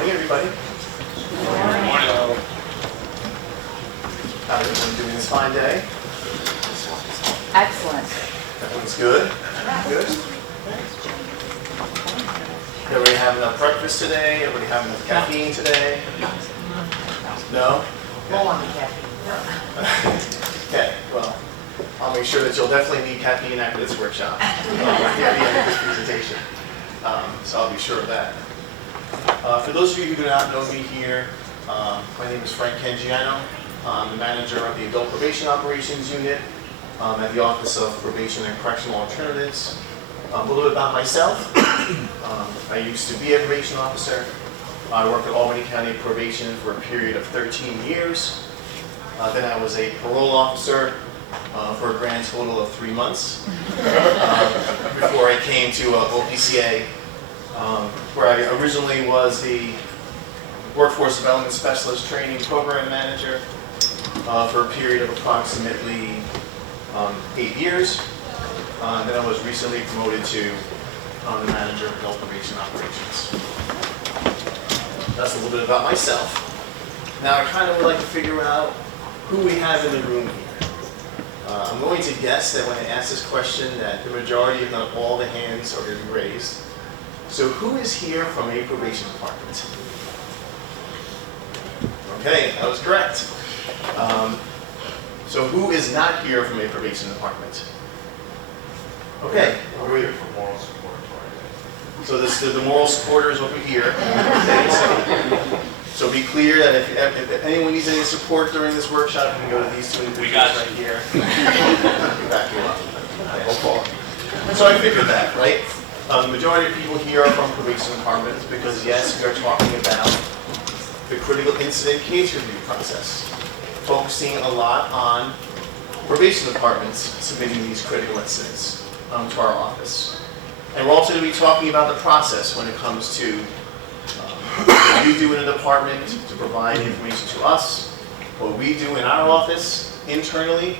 morning, everybody. Good morning. How's everyone doing this fine day? Excellent. Everyone's good? Good? Everybody having enough breakfast today? Everybody having enough caffeine today? No? Low on the caffeine. Okay, well, I'll make sure that you'll definitely need caffeine after this workshop, at the end of this presentation. So I'll be sure of that. For those of you who do not know me here, my name is Frank Cangiano. I'm the manager of the Adult Probation Operations Unit at the Office of Probation and Correctional Alternatives. A little bit about myself. I used to be a probation officer. I worked at Albany County Probation for a period of 13 years. Then I was a parole officer for a grand total of 3 months before I came to OPCA, where I originally was the Workforce Development Specialist Training Program Manager for a period of approximately 8 years. Then I was recently promoted to the Manager of Adult Probation Operations. That's a little bit about myself. Now I kind of would like to figure out who we have in the room here. I'm going to guess that when I ask this question that the majority, if not all the hands are going to be raised. So who is here from a probation department? Okay, that was correct. So who is not here from a probation department? Okay. We're here for moral support. So the moral supporters over here. Okay, so be clear that if anyone needs any support during this workshop, you can go to these two individuals right here. Back you up. So I figured that, right? The majority of people here are from probation departments because, yes, we are talking about the critical incident case review process, focusing a lot on probation departments submitting these critical incidents to our office. And we're also going to be talking about the process when it comes to what you do in a department to provide information to us, what we do in our office internally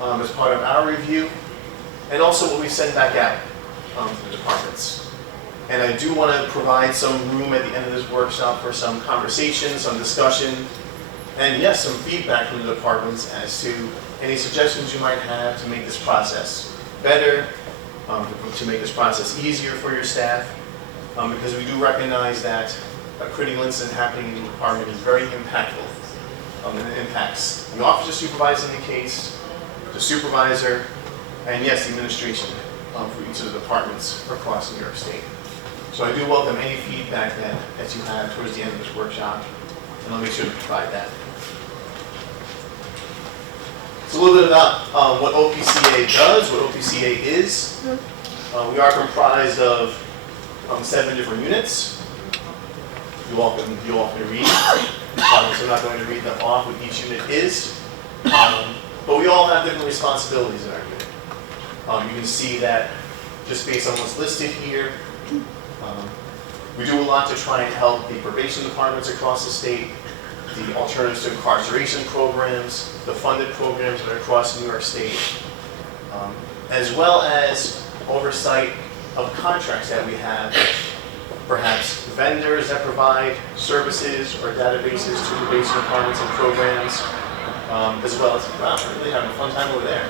as part of our review, and also what we send back out to the departments. And I do want to provide some room at the end of this workshop for some conversation, some discussion, and yes, some feedback from the departments as to any suggestions you might have to make this process better, to make this process easier for your staff, because we do recognize that a critical incident happening in the department is very impactful. And it impacts the officer supervising the case, the supervisor, and yes, the administration for each of the departments across New York State. So I do welcome any feedback that you have towards the end of this workshop, and I'll make sure to provide that. So a little bit about what OPCA does, what OPCA is. We are comprised of 7 different units. You all can read. So I'm not going to read them off what each unit is. But we all have different responsibilities in our unit. You can see that just based on what's listed here, we do a lot to try and help the probation departments across the state, the alternatives to incarceration programs, the funded programs that are across New York State, as well as oversight of contracts that we have, perhaps vendors that provide services or databases to probation departments and programs, as well as, wow, we're really having a fun time over there.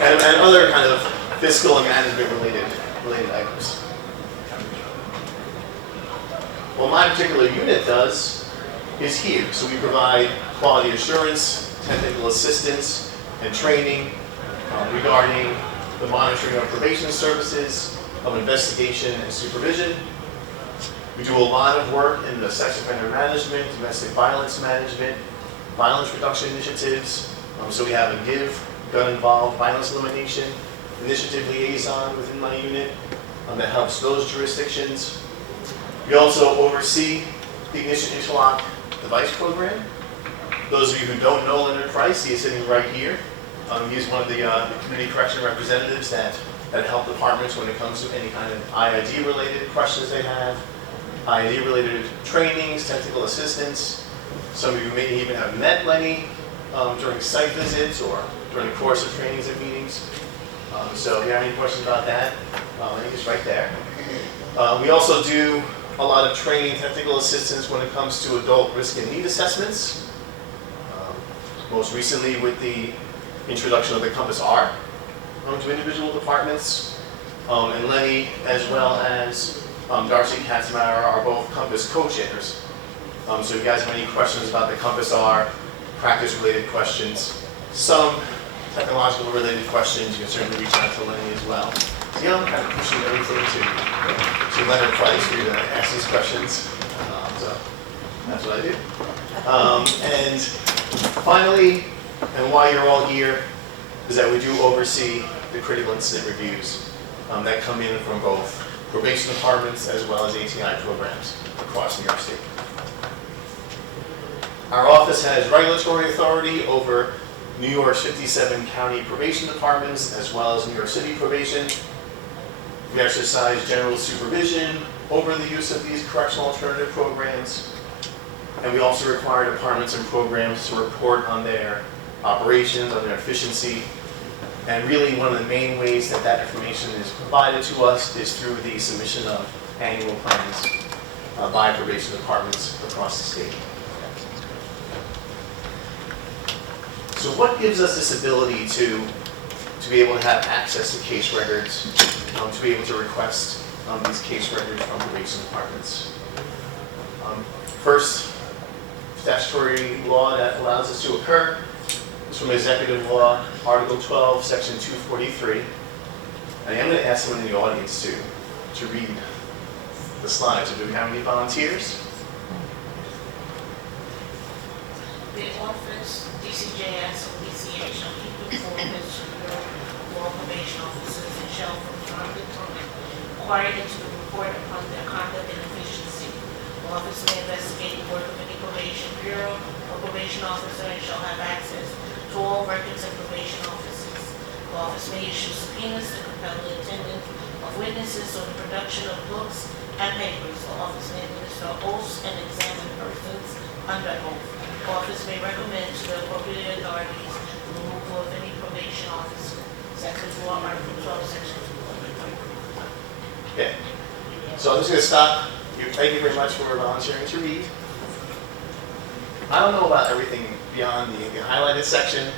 And other kind of fiscal and management related items. What my particular unit does is here. So we provide quality assurance, technical assistance, and training regarding the monitoring of probation services, of investigation and supervision. We do a lot of work in the sex offender management, domestic violence management, violence reduction initiatives. So we have a GIVE, gun-involved violence elimination initiative liaison within my unit that helps those jurisdictions. We also oversee the Ignition Interlock device program. Those of you who don't know Leonard Price, he is sitting right here. He's one of the community correction representatives that help departments when it comes to any kind of IID-related questions they have, IID-related trainings, technical assistance. Some of you may even have met Lenny during site visits or during the course of trainings and meetings. So if you have any questions about that, Lenny is right there. We also do a lot of training, technical assistance when it comes to adult risk and need assessments. Most recently with the introduction of the Compass R to individual departments. And Lenny, as well as Darcy Katzmauer, are both Compass co-chairs. So if you guys have any questions about the Compass R, practice-related questions, some technological related questions, you can certainly reach out to Lenny as well. So yeah, I'm kind of pushing everything to Leonard Price for you to ask these questions. So that's what I do. And finally, and why you're all here, is that we do oversee the critical incident reviews that come in from both probation departments as well as ATI programs across New York State. Our office has regulatory authority over New York's 57 county probation departments as well as New York City probation. We exercise general supervision over the use of these correctional alternative programs. And we also require departments and programs to report on their operations, on their efficiency. And really one of the main ways that that information is provided to us is through the submission of annual plans by probation departments across the state. So what gives us this ability to be able to have access to case records, to be able to request these case records from probation departments? First, statutory law that allows this to occur is from Executive Law, Article 12, Section 243. And I am going to ask someone in the audience to read the slides. Do we have any volunteers? The office, DCJS, and DCA shall keep informed as to the law probation officers and shall from time to time require them to report upon their conduct and efficiency. The office may investigate the work of any probation bureau or probation officer and shall have access to all records of probation officers. The office may issue subpoenas to compel the attendance of witnesses or the production of books and papers. The office may administer oaths and examine persons under oath. The office may recommend to the appropriate authorities the removal of any probation officer. Section 4, Article 12, Section 2. Okay. So I'm just going to stop. Thank you very much for volunteering to read. I don't know about everything beyond the highlighted section.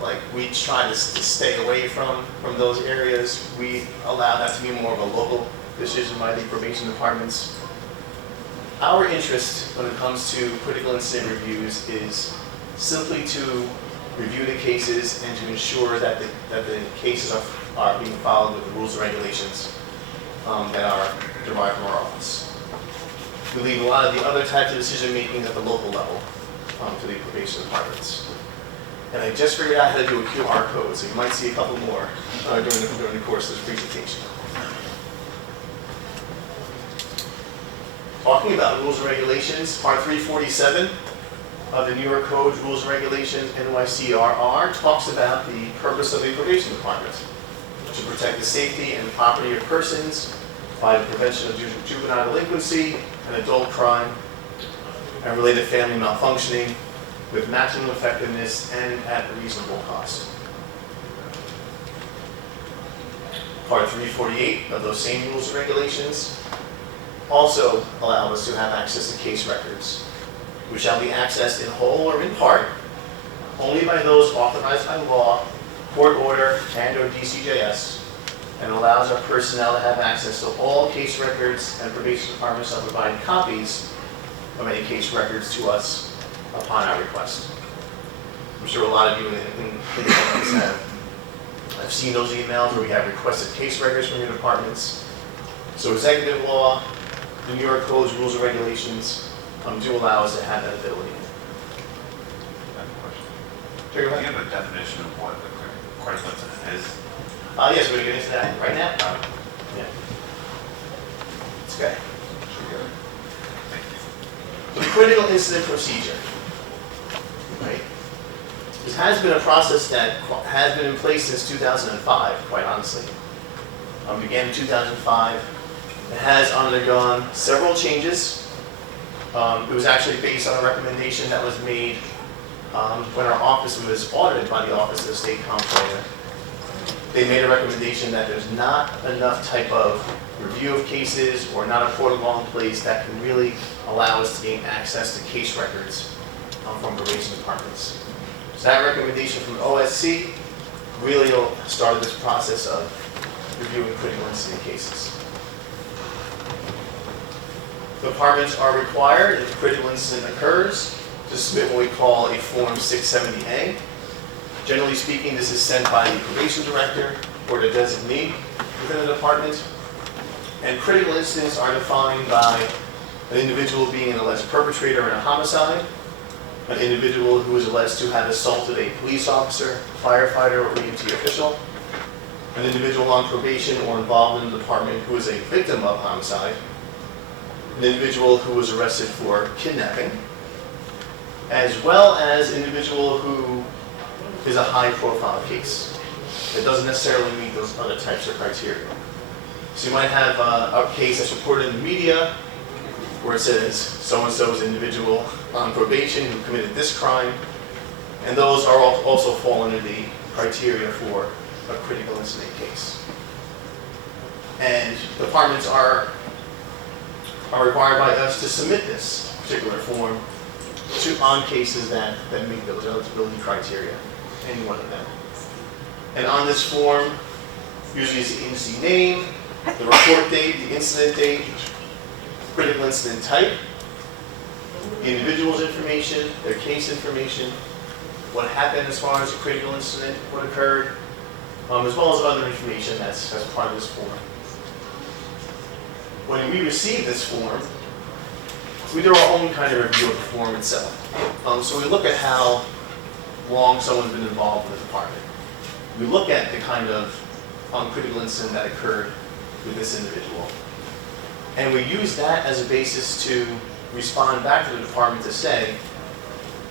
Like, we try to stay away from those areas. We allow that to be more of a local decision by the probation departments. Our interest when it comes to critical incident reviews is simply to review the cases and to ensure that the cases are being followed with the rules and regulations that are derived from our office. We leave a lot of the other types of decision making at the local level to the probation departments. And I just figured out how to do a QR code, so you might see a couple more during the course of this presentation. Talking about rules and regulations, Part 347 of the New York Code Rules and Regulations, NYCRR, talks about the purpose of a probation department: to protect the safety and property of persons by the prevention of juvenile delinquency and adult crime and related family malfunctioning with maximum effectiveness and at a reasonable cost. Part 348 of those same rules and regulations also allow us to have access to case records, which shall be accessed in whole or in part only by those authorized by law, court order, and/or DCJS, and allows our personnel to have access to all case records, and probation departments shall provide copies of any case records to us upon our request. I'm sure a lot of you in the audience have seen those emails where we have requested case records from your departments. So executive law, the New York Code's rules and regulations do allow us to have that ability. Do you have a definition of what the critical incident is? Yes, we're going to get into that right now. Yeah. It's okay. Thank you. So the critical incident procedure, right? This has been a process that has been in place since 2005, quite honestly. Began in 2005. It has undergone several changes. It was actually based on a recommendation that was made when our office was audited by the Office of the State Comptroller. they made a recommendation that there's not enough type of review of cases or not a protocol in place that can really allow us to gain access to case records from probation departments. So that recommendation from OSC really started this process of reviewing critical incident cases. Departments are required, if a critical incident occurs, to submit what we call a Form 670A. Generally speaking, this is sent by the probation director or the designee within the department. And critical incidents are defined by an individual being an alleged perpetrator in a homicide, an individual who is alleged to have assaulted a police officer, firefighter, or EMT official, an individual on probation or involved in the department who is a victim of homicide, an individual who was arrested for kidnapping, as well as an individual who is a high-profile case. It doesn't necessarily meet those other types of criteria. So you might have a case that's reported in the media where it says so-and-so is an individual on probation who committed this crime, and those are also fall under the criteria for a critical incident case. And departments are required by us to submit this particular form on cases that meet those eligibility criteria, any one of them. And on this form, usually is the agency name, the report date, the incident date, critical incident type, the individual's information, their case information, what happened as far as the critical incident, what occurred, as well as other information that's part of this form. When we receive this form, we do our own kind of review of the form itself. So we look at how long someone's been involved in the department. We look at the kind of critical incident that occurred with this individual. And we use that as a basis to respond back to the department to say,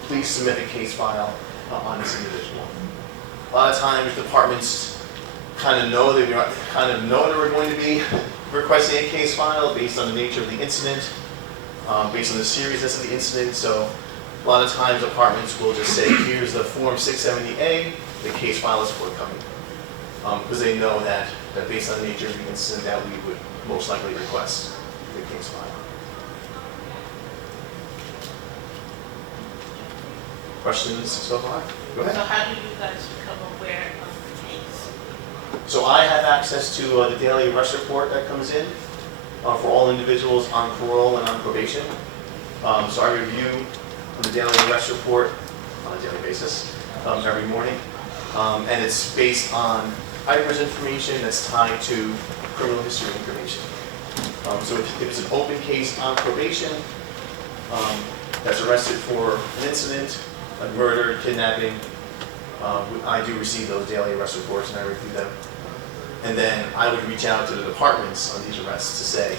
please submit a case file on this individual. A lot of times departments kind of know that we're going to be requesting a case file based on the nature of the incident, based on the seriousness of the incident. So a lot of times departments will just say, here's the Form 670A, the case file is forthcoming. Because they know that based on the nature of the incident that we would most likely request the case file. Questions so far? Go ahead. So how do you guys become aware of the case? So I have access to the daily arrest report that comes in for all individuals on parole and on probation. So I review the daily arrest report on a daily basis every morning. And it's based on IPERS information that's tied to criminal history information. So if it's an open case on probation that's arrested for an incident, a murder, kidnapping, I do receive those daily arrest reports and I review them. And then I would reach out to the departments on these arrests to say,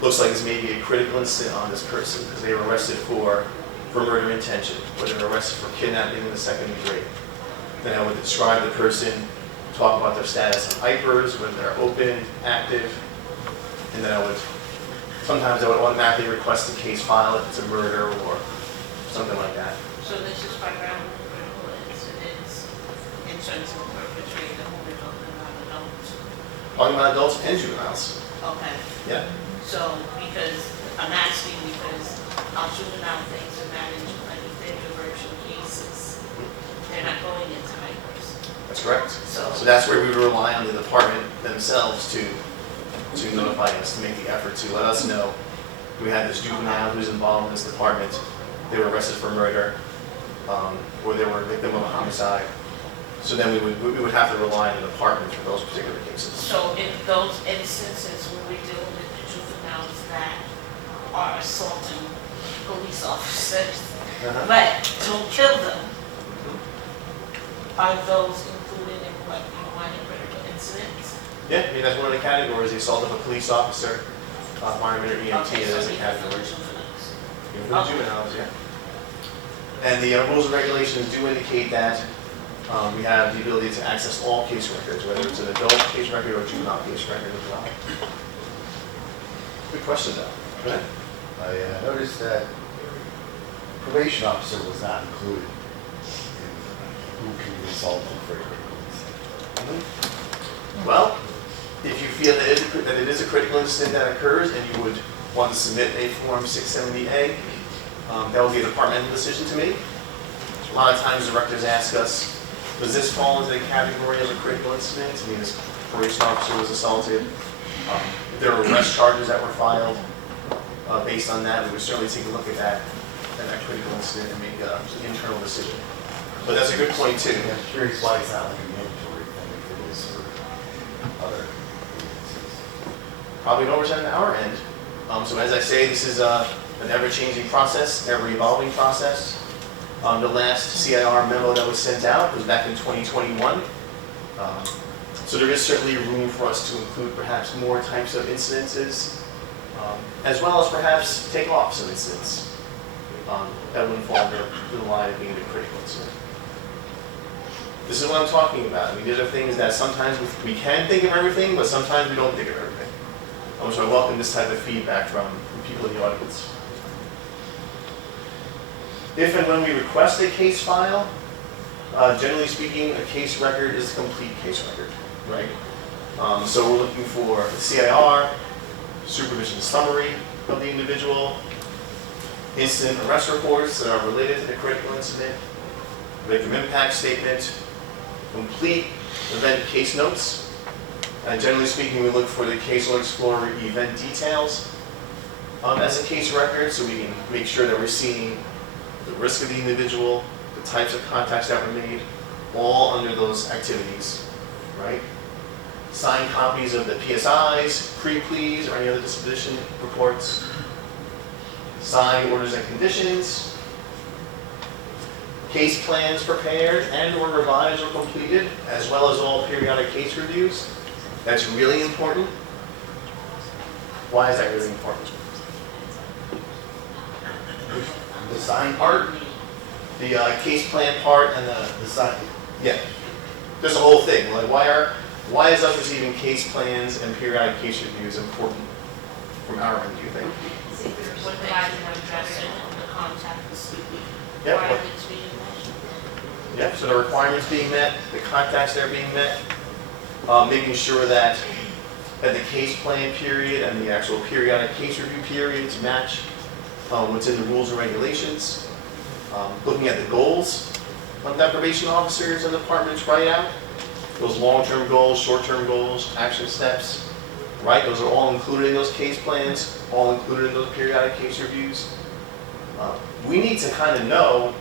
looks like this may be a critical incident on this person because they were arrested for murder intention, or they were arrested for kidnapping in the second degree. Then I would describe the person, talk about their status on IPERS, whether they're open, active, and then sometimes I would automatically request a case file if it's a murder or something like that. So this is primarily critical incidents in terms of perpetrator who we're talking about adults. Talking about adults and juveniles. Okay. Yeah. So because I'm asking because our juvenile things are managed like if they're diversion cases, they're not going into IPERS. That's correct. So that's where we would rely on the department themselves to notify us, to make the effort to let us know we had this juvenile who's involved in this department, they were arrested for murder, or they were a victim of a homicide. So then we would have to rely on the department for those particular cases. So in those instances when we're dealing with the juveniles that are assaulting police officers, but don't kill them, are those included in what you want in critical incidents? Yeah, I mean, that's one of the categories, the assault of a police officer, fireman or EMT, Okay, as so a we category. juveniles. Even for juveniles, yeah. And the rules and regulations do indicate that we have the ability to access all case records, whether it's an adult case record or a juvenile case record as well. Good question, though. Go ahead. I noticed that probation officer was not included in who can be assaulted for a critical incident. that it is a critical incident that occurs and you would want to submit a Form 670A, that will be a departmental decision to make. A lot of times directors ask us, does this fall into the category of a critical incident? I mean, this probation officer was assaulted. If there were arrest charges that were filed based on that, we would certainly take a look at that critical incident and make an internal decision. But that's a good point too. I'm curious why it's not like a mandatory thing if it is for other agencies. Probably an oversight on our end. So as I say, this is an ever-changing process, ever-evolving process. The last CIR memo that was sent out was back in 2021. So there is certainly room for us to include perhaps more types of incidences, as well as perhaps take off some incidents that would fall under the line of being a critical incident. This is what I'm talking about. I mean, these are things that sometimes we can think of everything, but sometimes we don't think of everything. So I welcome this type of feedback from people in the audience. If and when we request a case file, generally speaking, a case record is a complete case record, right? So we're looking for a CIR, supervision summary of the individual, incident arrest reports that are related to the critical incident, victim impact statement, complete event case notes. And generally speaking, we look for the Case Law Explorer event details as a case record, so we can make sure that we're seeing the risk of the individual, the types of contacts that were made, all under those activities, right? Signed copies of the PSIs, pre-pleas, or any other disposition reports. Signed orders and conditions. Case plans prepared and or revised or completed, as well as all periodic case reviews. That's really important. Why is that really important? The sign part, The case plan part and the sign, yeah, there's a whole thing. Like why is us receiving case plans and periodic case reviews important from our end, do you think? What they are addressing the contacts, Yeah, what- requirements being met. yeah, so the requirements being met, the contacts that are being met, making sure that the case plan period and the actual periodic case review periods match what's in the rules and regulations, looking at the goals that probation officers and departments write out, those long-term goals, short-term goals, action steps, right? Those are all included in those case plans, all included in those periodic case reviews. We need to kind of know,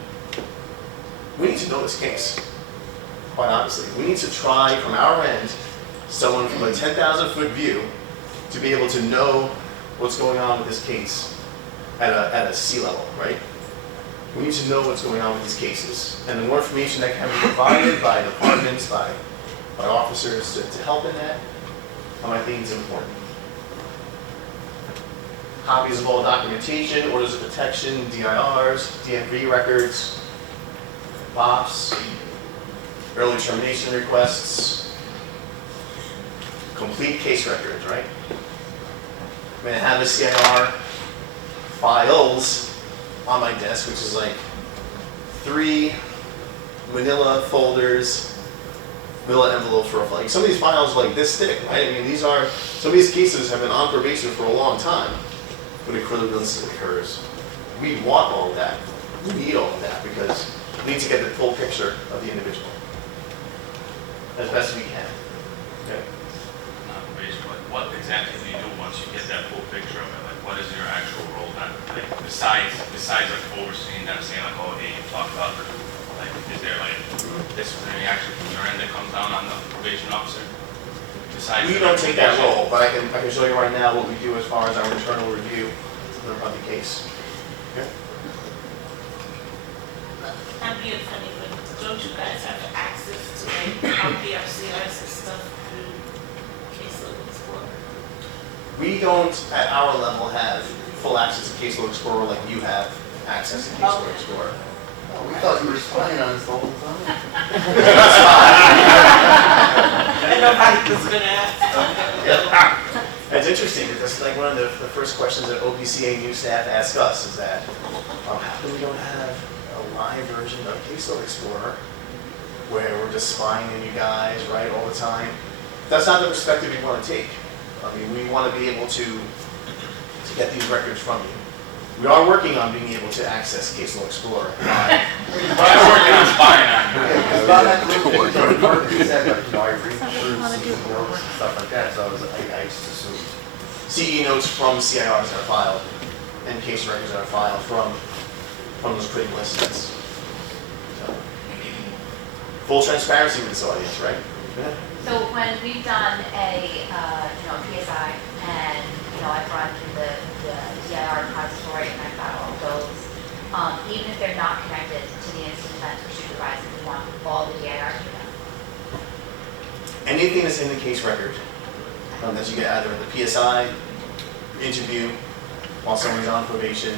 we need to know this case, quite honestly. We need to try from our end, someone from a 10,000-foot view, to be able to know what's going on with this case at a sea level, right? We need to know what's going on with these cases. And the more information that can be provided by departments, by officers to help in that, I think it's important. Copies of all documentation, orders of protection, DIRs, DMV records, BOPs, early termination requests, complete case records, right? I'm going to have a CIR files on my desk, which is like 3 manila folders, manila envelopes for like some of these files are like this thick, right? I mean, some of these cases have been on probation for a long time when a critical incident occurs. We want all of that. We need all of that because we need to get the full picture of the individual as best we can. Okay. Not probation, but what exactly do you do once you get that full picture of it? Like, what is your actual role? Like, besides like overseeing them, saying like, oh, hey, you talked about the, like, is there like disciplinary action from your end that comes down on the probation officer? Besides We don't take that role, but I can show you right now what we do as far as our internal review of the case. Okay. I'm being funny, but don't you guys have access to like RPRCRs and stuff through Case Law Explorer? We don't, at our level, have full access to Case Law Explorer like you have access to Case Law Explorer. oh, we thought you were spying on us the whole time. And nobody was gonna ask. Yeah. It's interesting because that's like one of the first questions that OPCA new staff ask us is that, how come we don't have a live version of Case Law Explorer where we're just spying on you guys, right, all the time? That's not the perspective we want to take. I mean, we want to be able to get these records from you. We are working on being able to access Case Law Explorer. But I work on spying on you. Because Bob had to look at the part he said, like, I read through CE notes and stuff like that, so I just assumed. CE notes from CIRs that are filed and case records that are filed from those critical incidents. So, full transparency with this audience, right? Go ahead. So when we've done a, PSI and, I've run through the DIR repository and I've got all of those, even if they're not connected to the incident events we're supervising, we want all the DIR data. Anything that's in the case record that you get either in the PSI, interview, while someone's on probation,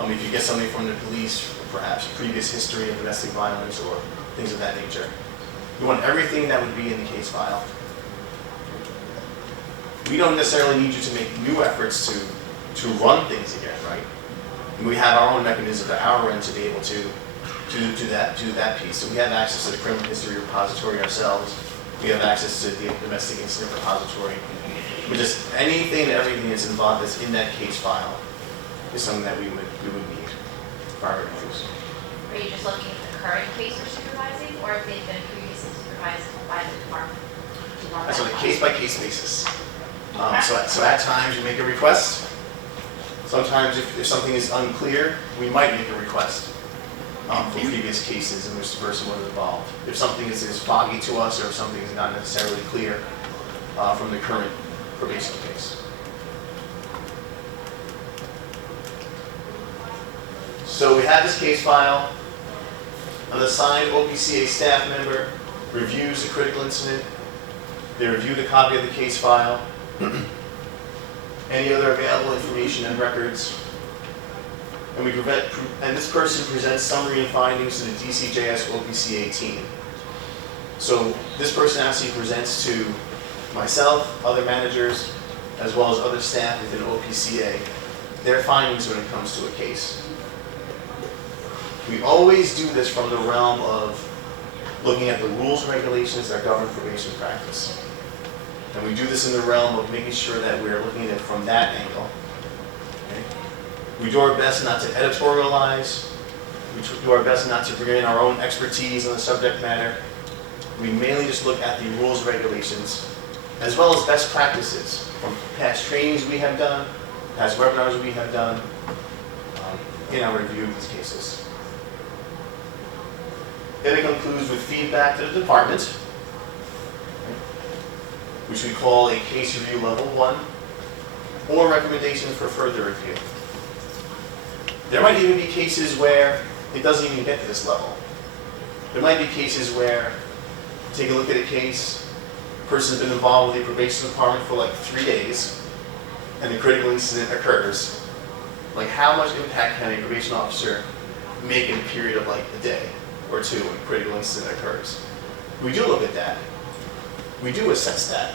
if you get something from the police, perhaps previous history of domestic violence or things of that nature. We want everything that would be in the case file. We don't necessarily need you to make new efforts to run things again, right? And we have our own mechanism at our end to be able to do that piece. So we have access to the criminal history repository ourselves. We have access to the domestic incident repository. But just anything and everything that's involved that's in that case file is something that we would need for our reviews. Are you just looking at the current case we're supervising, or if they've been previously supervised by the department? Do you want That's on that a case-by-case basis. So at times you make a request. Sometimes if something is unclear, we might make a request for previous cases in which the person was involved. If something is foggy to us or if something is not necessarily clear from the current probation case. So we have this case file. An assigned OPCA staff member reviews the critical incident. They review the copy of the case file, any other available information and records, and this person presents summary and findings to the DCJS OPCA team. So this person actually presents to myself, other managers, as well as other staff within OPCA, their findings when it comes to a case. We always do this from the realm of looking at the rules and regulations that govern probation practice. And we do this in the realm of making sure that we're looking at it from that angle. Okay? We do our best not to editorialize. We do our best not to bring in our own expertise on the subject matter. We mainly just look at the rules and regulations, as well as best practices from past trainings we have done, past webinars we have done, in our review of these cases. Then it concludes with feedback to the department, which we call a case review level 1, or recommendations for further review. There might even be cases where it doesn't even get to this level. There might be cases where you take a look at a case, the person's been involved with the probation department for like 3 days, and the critical incident occurs. Like, how much impact can a probation officer make in a period of like a day or two when a critical incident occurs? We do look at that. We do assess that.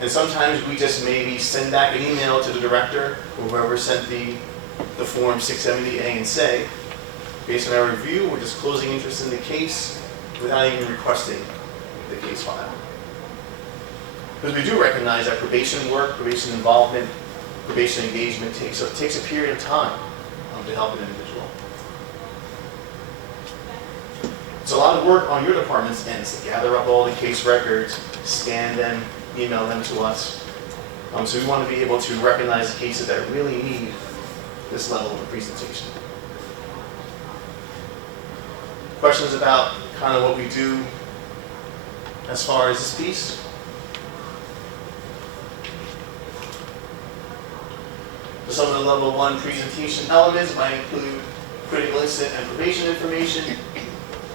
And sometimes we just maybe send back an email to the director or whoever sent the form 670A and say, based on our review, we're just closing interest in the case without even requesting the case file. Because we do recognize that probation work, probation involvement, probation engagement takes a period of time to help an individual. It's a lot of work on your department's end to gather up all the case records, scan them, email them to us. So we want to be able to recognize the cases that really need this level of a presentation. Questions about kind of what we do as far as this piece? So some of the level 1 presentation elements might include critical incident and probation information,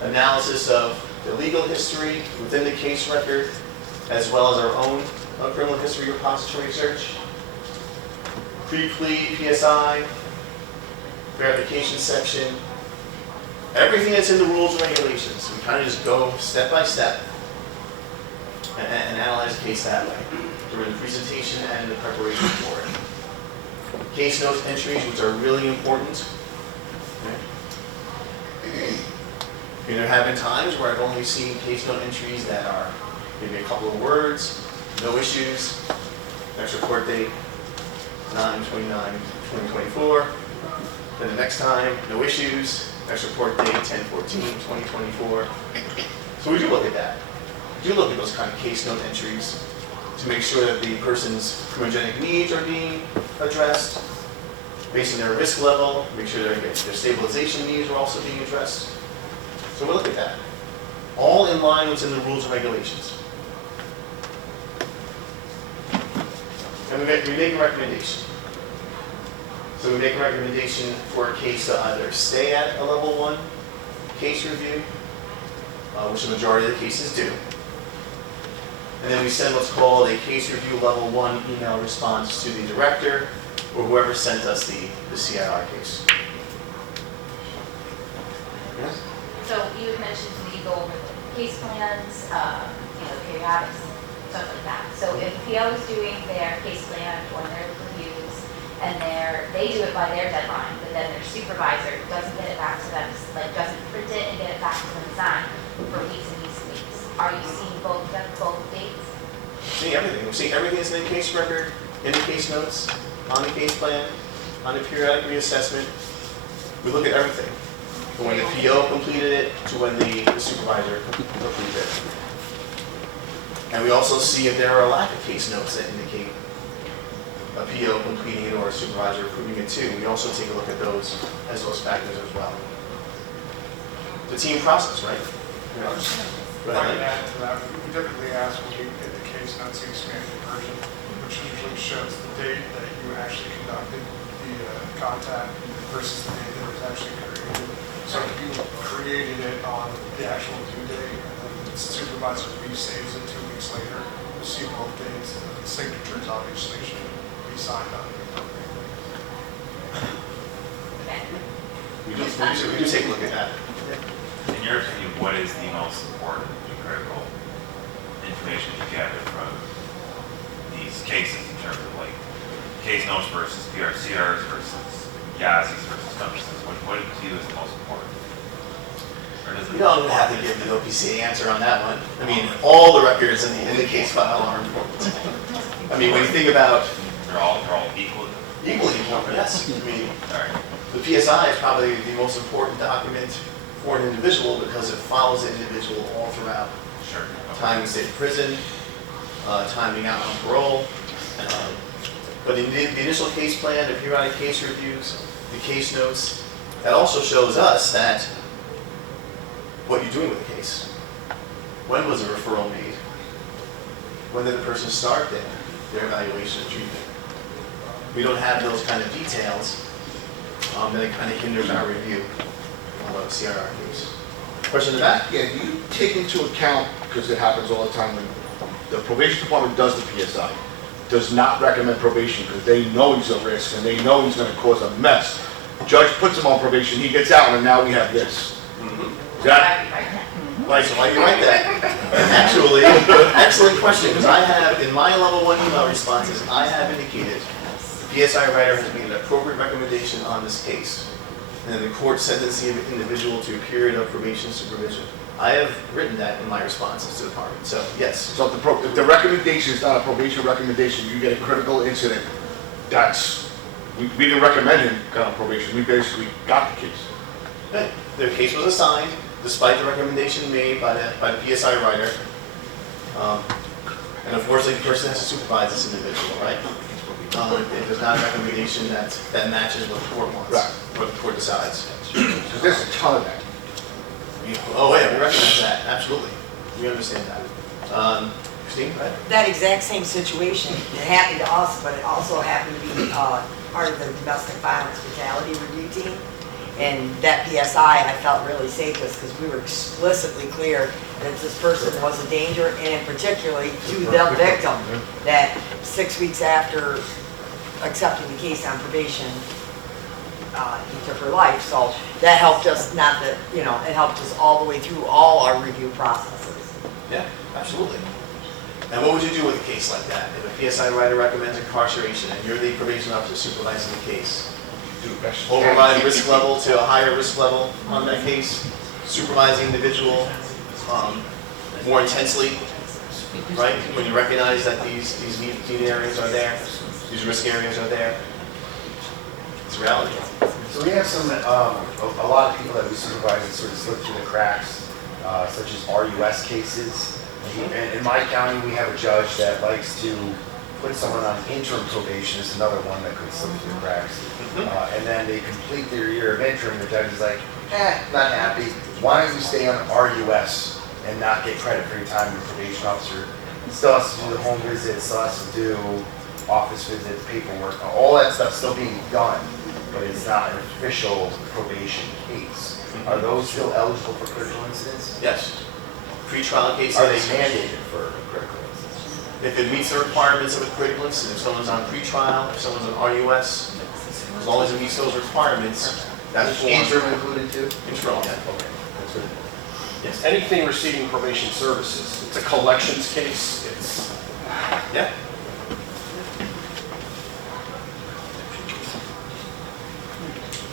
analysis of the legal history within the case record, as well as our own criminal history repository search, pre-plea, PSI, verification section, everything that's in the rules and regulations. We kind of just go step by step and analyze the case that way, through the presentation and the preparation for it. Case notes entries, which are really important. Okay. There have been times where I've only seen case note entries that are maybe a couple of words, no issues, next report date, 9/29/2024. Then the next time, no issues, next report date, 10/14/2024. So we do look at that. We do look at those kind of case note entries to make sure that the person's chromogenic needs are being addressed based on their risk level, make sure their stabilization needs are also being addressed. So we look at that. All in line within the rules and regulations. And we make a recommendation. So we make a recommendation for a case to either stay at a level 1 case review, which the majority of the cases do. And then we send what's called a case review level 1 email response to the director or whoever sent us the CIR case. Yes? So you had mentioned to me go over the case plans, periodics, stuff like that. So if PO is doing their case plan or their reviews, and they do it by their deadline, but then their supervisor doesn't get it back to them, like doesn't print it and get it back to them signed for weeks and weeks and weeks. Are you seeing both dates? Seeing everything. We're seeing everything that's in the case record, in the case notes, on the case plan, on the periodic reassessment. We look at everything. From when the PO completed it to when the supervisor completed it. And we also see if there are a lack of case notes that indicate a PO completing it or a supervisor approving it too. We also take a look at those as those factors as well. The team process, right? I was just Go like ahead. to add to that, we typically ask when we get the case notes, the expanded version, which usually shows the date that you actually conducted the contact versus the date that it was actually created. So if you created it on the actual due date, and then the supervisor resaves it 2 weeks later, you'll see both dates, and the signatures obviously should be signed on the appropriate date. We do take a look at that. In your opinion, what is the most important and critical information you gather from these cases in terms of like case notes versus PRCRs versus YASIs versus dumpsters? What do you is the most important? Or does it? You don't have to give the OPC answer on that one. I mean, all the records in the case file are important. I mean, when you think about They're all equal. equally important, yes. I mean, All right. the PSI is probably the most important document for an individual because it follows the individual all throughout. Sure. Time in state prison, timing out on parole. But in the initial case plan, the periodic case reviews, the case notes, that also shows us that what you're doing with the case. When was a referral made? When did the person start their evaluation and treatment? We don't have those kind of details, then it kind of hinders our review of a CRR case. Question in the back? Yeah, do you take into account, because it happens all the time, when the probation department does the PSI, does not recommend probation because they know he's a risk and they know he's going to cause a mess. Judge puts him on probation, he gets out, and now we have this. Is that Right, so why do you write that? Actually, excellent question, because I have, in my level 1 email responses, I have indicated the PSI writer has made an appropriate recommendation on this case. And then the court sentenced the individual to a period of probation supervision. I have written that in my responses to the department, so yes. so if the recommendation is not a probation recommendation, you get a critical incident, we didn't recommend him go on probation, we basically got the case. The case was assigned, despite the recommendation made by the PSI writer. And unfortunately, the person has to supervise this individual, right? If there's not a recommendation that matches what the court wants, Right. what the court decides. Because there's a ton of that. Oh, yeah, we recognize that, absolutely. We understand that. Christine, go ahead. That exact same situation, it happened to us, but it also happened to be part of the domestic violence fatality review team. And that PSI, I felt really safe with because we were explicitly clear that this person was a danger, and in particularly to the victim, that 6 weeks after accepting the case on probation, he took her life. So that helped us it helped us all the way through all our review processes. Yeah, absolutely. And what would you do with a case like that? If a PSI writer recommends incarceration and you're the probation officer supervising the case, override risk level to a higher risk level on that case, supervising the individual more intensely, right? When you recognize that these need areas are there, these risk areas are there. It's reality. So we have some, a lot of people that we supervise that sort of slip through the cracks, such as RUS cases. And in my county, we have a judge that likes to put someone on interim probation. Is another one that could slip through the cracks. And then they complete their year of interim, the judge is like, not happy. Why don't you stay on RUS and not get credit for your time? Your probation officer still has to do the home visits, still has to do office visits, paperwork, all that stuff still being done, but it's not an official probation case. Are those still eligible for critical incidents? Yes. Pre-trial cases. Are they mandated for critical incidents? If it meets the requirements of a critical incident, if someone's on pre-trial, if someone's on RUS, as long as it meets those requirements, that's form. Interim included too? Interim, yeah. Okay, that's good. Yes. Anything receiving probation services, it's a collections case, it's, Yeah.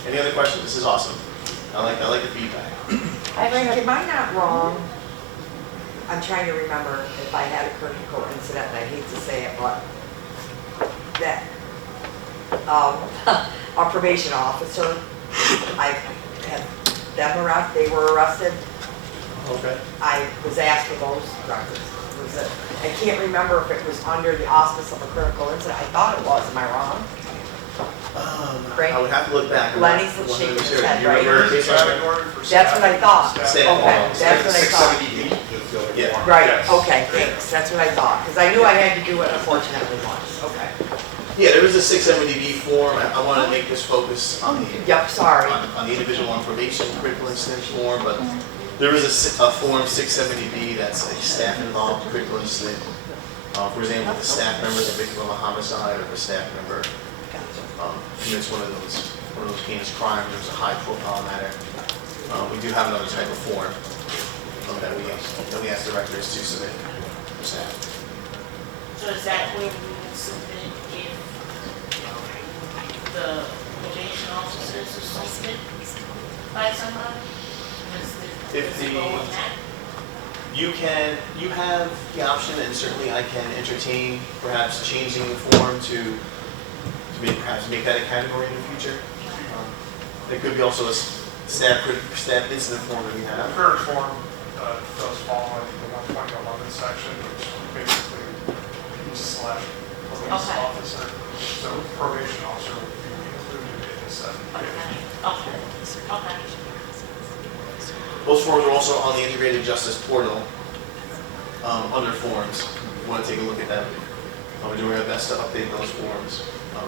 Any other questions? This is awesome. I like the feedback. Am I not wrong? I'm trying to remember if I had a critical incident, and I hate to say it, but that our probation officer, I had them arrested, they were arrested. Okay. I was asked for those records. I can't remember if it was under the auspice of a critical incident. I thought it was. Am I wrong? Right. I would have to look back. Lenny's I'm not shaking his 100% head, You right? remember a case like that? Category for That's what I thought. Staff. Okay, that's what I thought. 670D. Yeah. Right, Yes. okay, thanks. That's what I thought. Because I knew I had to do it unfortunately once. Okay. Yeah, there is a 670B form. I want to make this focus on the Yep, sorry. on the individual on probation critical incident form, but there is a form 670B that's a staff involved critical incident. For example, if the staff member is a victim of a homicide, or if a staff member commits one of those heinous crimes, there's a high profile matter. We do have another type of form that we ask directors to submit for staff. So is that where we would submit if the probation officers are suspended by somebody? If Does it go on that? You have the option, and certainly I can entertain perhaps changing the form to perhaps make that a category in the future. There could be also a staff incident form that we The have. current form does follow the 1.11 section, which basically police/police Okay. officer. So probation officer would be included in the 7K. Okay. Those forms are also on the Integrated Justice Portal under forms. If you want to take a look at them, we're doing our best to update those forms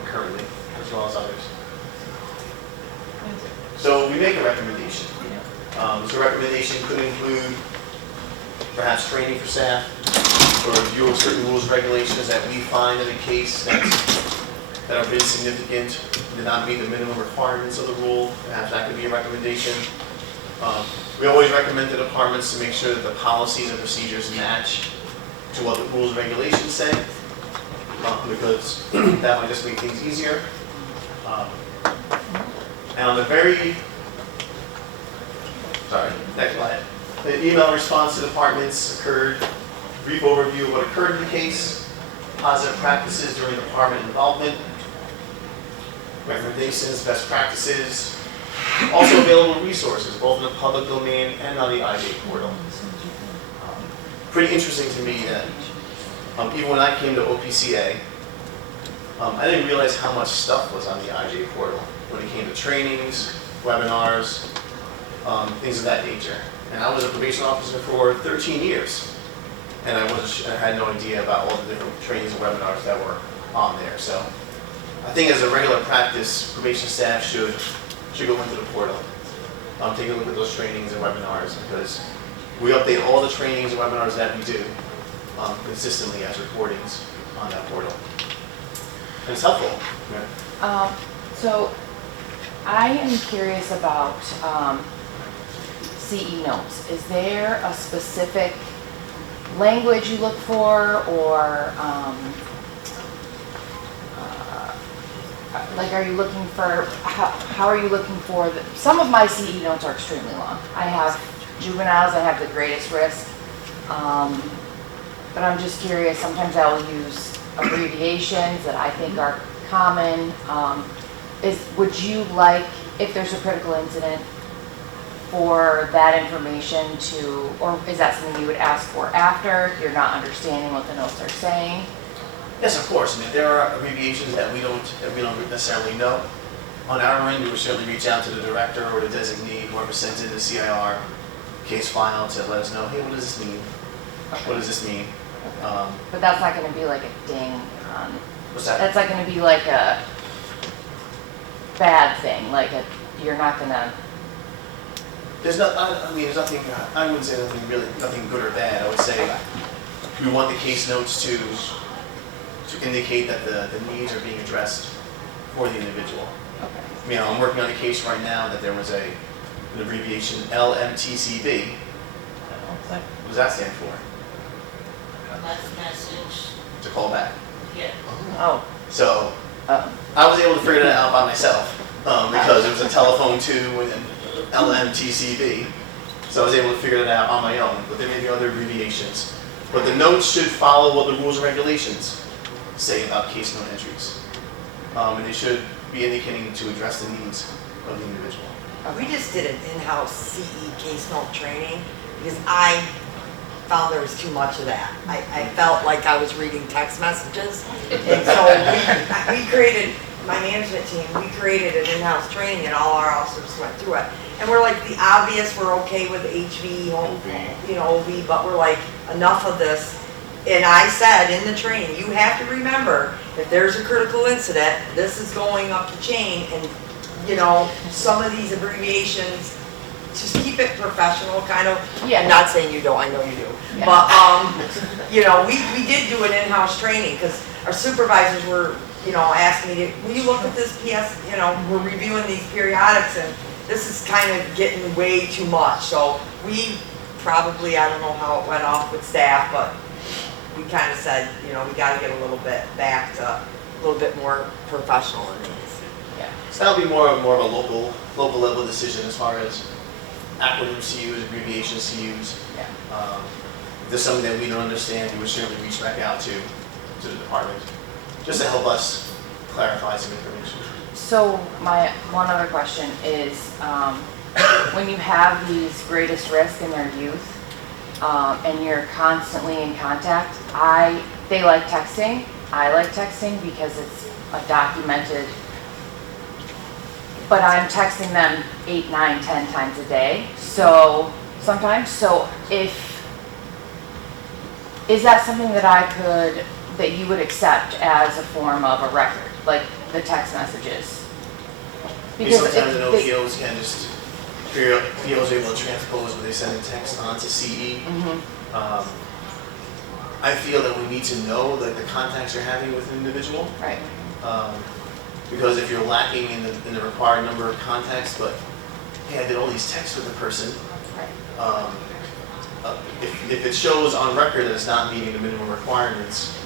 currently, as well as others. So we make a recommendation. So a recommendation could include perhaps training for staff, or review of certain rules and regulations that we find in a case that are really significant, did not meet the minimum requirements of the rule. Perhaps that could be a recommendation. We always recommend to departments to make sure that the policies and procedures match to what the rules and regulations say, because that might just make things easier. And on the next slide, the email response to departments occurred, brief overview of what occurred in the case, positive practices during department involvement, recommendations, best practices, also available resources, both in the public domain and on the IJ portal. Pretty interesting to me that even when I came to OPCA, I didn't realize how much stuff was on the IJ portal when it came to trainings, webinars, things of that nature. And I was a probation officer for 13 years, and I had no idea about all the different trainings and webinars that were on there. So I think as a regular practice, probation staff should go into the portal, take a look at those trainings and webinars, because we update all the trainings and webinars that we do consistently as recordings on that portal. And it's helpful. Yeah. So I am curious about CE notes. Is there a specific language you look for, or like, are you looking for, how are you looking for, some of my CE notes are extremely long. I have juveniles, I have the greatest risk. but I'm just curious, sometimes I will use abbreviations that I think are common. Would you like, if there's a critical incident, for that information to, or is that something you would ask for after, if you're not understanding what the notes are saying? Yes, of course. I mean, there are abbreviations that we don't necessarily know. On our end, we would certainly reach out to the director or the designee, whoever sends in the CIR case file to let us know, hey, what does this mean? What does this mean? But that's not gonna be like a ding on, What's that? that's not gonna be like a bad thing, like you're not gonna, There's not, I mean, there's nothing, I wouldn't say nothing good or bad. I would say we want the case notes to indicate that the needs are being addressed for the individual. okay. You know, I'm working on a case right now that there was an abbreviation LMTCB. What does that stand for? Left message, It's a callback. yeah. Oh, So I was able to figure that out by myself because it was a telephone 2 and LMTCB. So I was able to figure that out on my own, but there may be other abbreviations. But the notes should follow what the rules and regulations say about case note entries. And they should be indicating to address the needs of the individual. We just did an in-house CE case note training because I found there was too much of that. I felt like I was reading text messages. And so we created, my management team, we created an in-house training and all our officers went through it. And we're like, the obvious, we're okay with HV, you know, OV, but we're like, enough of this. And I said in the training, you have to remember, if there's a critical incident, this is going up the chain, and, you know, some of these abbreviations, just keep it professional, kind of. Yeah. I'm not saying you don't, I know you do. Yeah. But, you know, we did do an in-house training, because our supervisors were, you know, asking me, will you look at this PS, you know, we're reviewing these periodics, and this is kind of getting way too much. So we probably, I don't know how it went off with staff, but we kind of said, you know, we got to get a little bit back to a little bit more professional in these. yeah. So that'll be more of a local level decision as far as acronyms to use, abbreviations to use. Yeah. If there's something that we don't understand, we would certainly reach back out to the department, just to help us clarify some information. So my one other question is, when you have these greatest risk in their youth, and you're constantly in contact, they like texting. I like texting because it's a documented, but I'm texting them 8, 9, 10 times a day. So sometimes, is that something that you would accept as a form of a record, like the text messages? Sometimes I know they- POs can just, POs are able to transpose what they send in text onto CE. I feel that we need to know like the contacts you're having with an individual. Right. Because if you're lacking in the required number of contacts, but hey, I did all these texts with the person, Right. if it shows on record that it's not meeting the minimum requirements,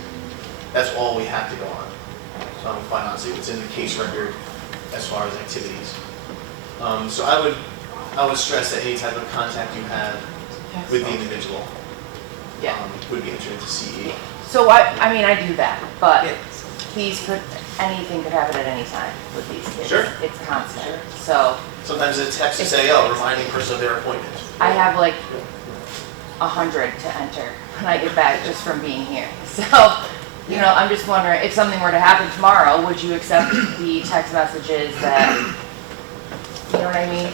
that's all we have to go on. Quite honestly, it's in the case record as far as activities. So I would stress that any type of contact you have with the individual Yeah. would be entered into CE. So I mean, I do that, but Yeah. anything could happen at any time with these kids. Sure. It's constant. So Sometimes it's text to say, oh, reminding person of their appointment. I have like 100 to enter when I get back just from being here. So, you know, I'm just wondering, if something were to happen tomorrow, would you accept the text messages that, you know what I mean?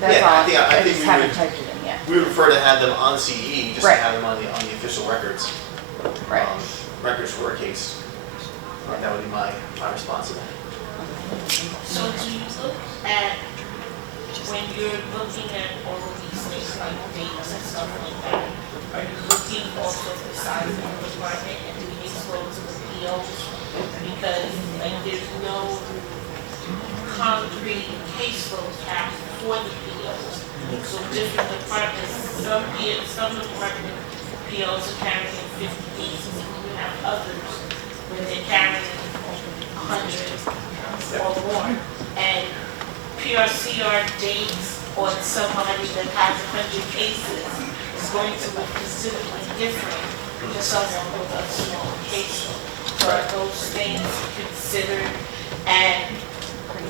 That's Yeah, all. I think just we haven't would- typed it in yet. We would prefer to have them on CE, just Right. to have them on the official records. Right. Records for a case. That would be my response to that. So do you look at, when you're looking at all of these things like dates and stuff like that, are you looking also at the size of the department and the caseload to the POs? Because like there's no concrete caseload cap for the POs. So different departments, some department POs are carrying 50 cases, and you have others where they're carrying 100 or more. And PRCR dates on somebody that has 100 cases is going to look considerably different to someone with a small caseload. So are those things considered, and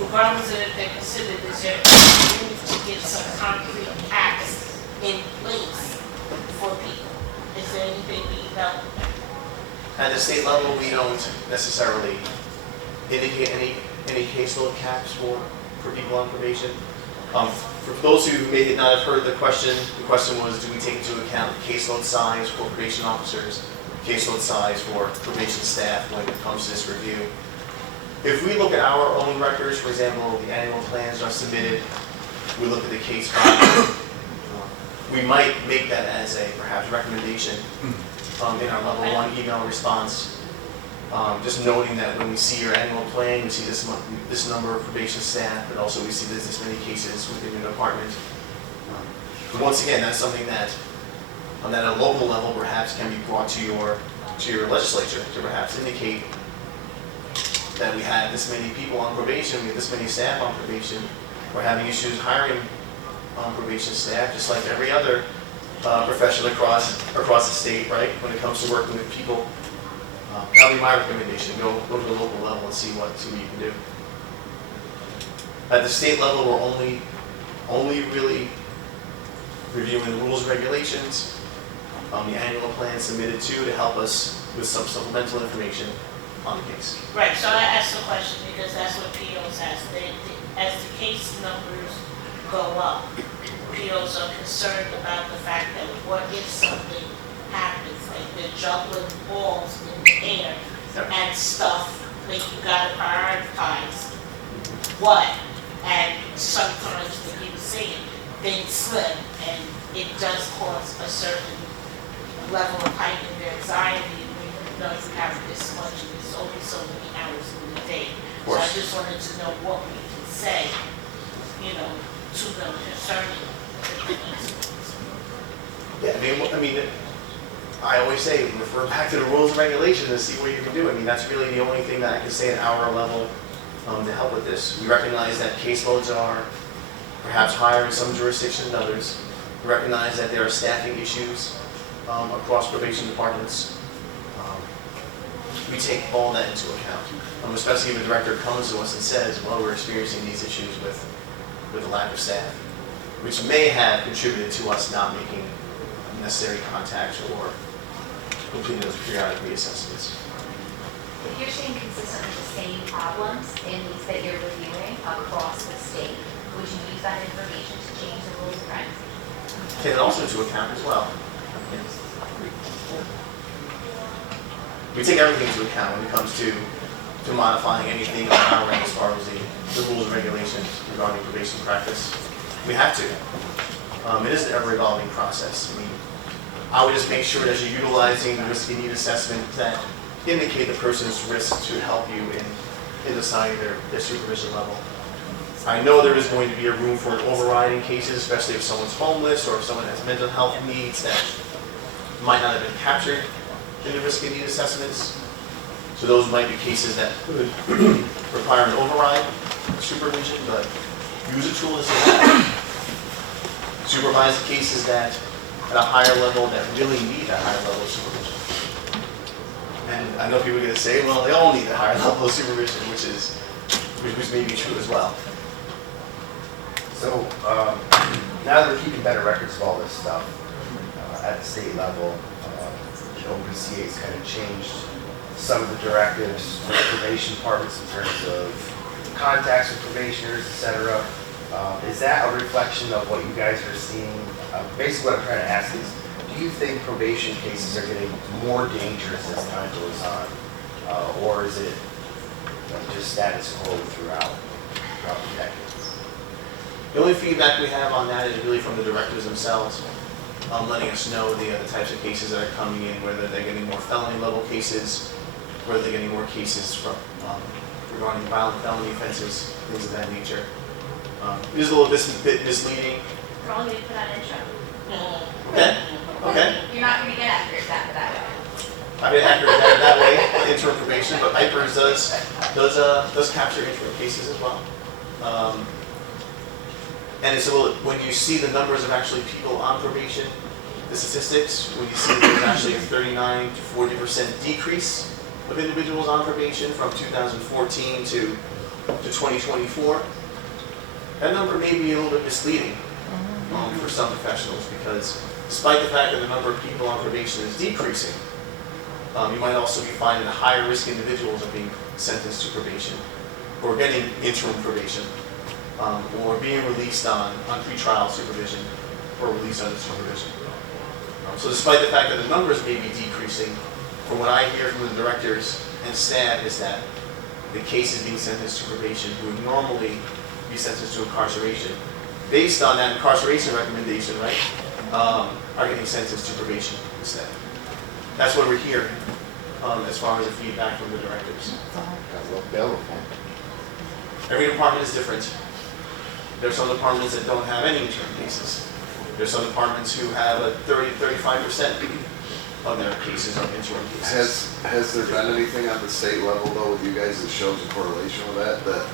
regardless of if they're considered, is there a move to get some concrete acts in place for people? Is there anything being developed? At the state level, we don't necessarily indicate any caseload caps for people on probation. For those who may not have heard the question was, do we take into account caseload size for probation officers, caseload size for probation staff when it comes to this review? If we look at our own records, for example, the annual plans are submitted, we look at the case file, we might make that as a perhaps recommendation in our level 1 email response. Just noting that when we see your annual plan, we see this number of probation staff, but also we see this many cases within your department. But once again, that's something that, at a local level, perhaps can be brought to your legislature to perhaps indicate that we have this many people on probation, we have this many staff on probation, we're having issues hiring probation staff, just like every other profession across the state, right? When it comes to working with people. That would be my recommendation. Go to the local level and see what you can do. At the state level, we're only really reviewing the rules and regulations, the annual plan submitted to help us with some supplemental information on the case. Right, so I asked the question because that's what POs ask. As the case numbers go up, POs are concerned about the fact that what if something happens, like they're juggling balls in the air and stuff, like you gotta prioritize what, and sometimes, like you were saying, things slip, and it does cause a certain level of heightened anxiety when you know you have this much, and there's only so many hours in the day. So I just wanted to know what we can say, to them concerning the Yeah, I mean, I always say, refer back to the rules and regulations and see what you can do. I mean, that's really the only thing that I can say at our level to help with this. We recognize that caseloads are perhaps higher in some jurisdictions than others. We recognize that there are staffing issues across probation departments. We take all that into account, especially if the director comes to us and says, well, we're experiencing these issues with the lack of staff, which may have contributed to us not making necessary contacts or completing those periodic reassessments. If you're seeing consistently the same problems in these that you're reviewing across the state, would you use that information to change the rules and regs? Take it also into account as well. We take everything into account when it comes to modifying anything on our end as far as the rules and regulations regarding probation practice. We have to. It is an ever-evolving process. I mean, I would just make sure that you're utilizing the risk and need assessment that indicate the person's risk to help you in deciding their supervision level. I know there is going to be a room for overriding cases, especially if someone's homeless or if someone has mental health needs that might not have been captured in the risk and need assessments. So those might be cases that could require an override supervision, but use a tool as you have. Supervise the cases that at a higher level that really need a higher level of supervision. And I know people are going to say, well, they all need a higher level of supervision, which may be true as well. So now that we're keeping better records of all this stuff at the state level, the OPCA has kind of changed some of the directives for probation departments in terms of contacts with probationers, et cetera. Is that a reflection of what you guys are seeing? Basically what I'm trying to ask is, do you think probation cases are getting more dangerous as time goes on? Or is it just status quo throughout the decades? The only feedback we have on that is really from the directors themselves, letting us know the types of cases that are coming in, whether they're getting more felony level cases, whether they're getting more cases from regarding violent felony offenses, things of that nature. It is a little bit misleading. We're only going to put on intro. Okay. Okay. You're not going to get accurate data that way. I've been accurate that way, interim probation, but IPERS does capture interim cases as well. And it's a little, when you see the numbers of actually people on probation the statistics, when you see that there's actually a 39 to 40% decrease of individuals on probation from 2014 to 2024. That number may be a little bit misleading for some professionals, because despite the fact that the number of people on probation is decreasing, you might also be finding that higher risk individuals are being sentenced to probation, or getting interim probation, or being released on pretrial supervision, or released under supervision. So despite the fact that the numbers may be decreasing, from what I hear from the directors and staff is that the cases being sentenced to probation who would normally be sentenced to incarceration, based on that incarceration recommendation, right, are getting sentenced to probation instead. That's what we're hearing as far as the feedback from the directors. Got a little bail reform. Every department is different. There are some departments that don't have any interim cases. There's some departments who have a 30 to 35% of their cases are interim cases. Has there been anything on the state level though with you guys that shows a correlation with that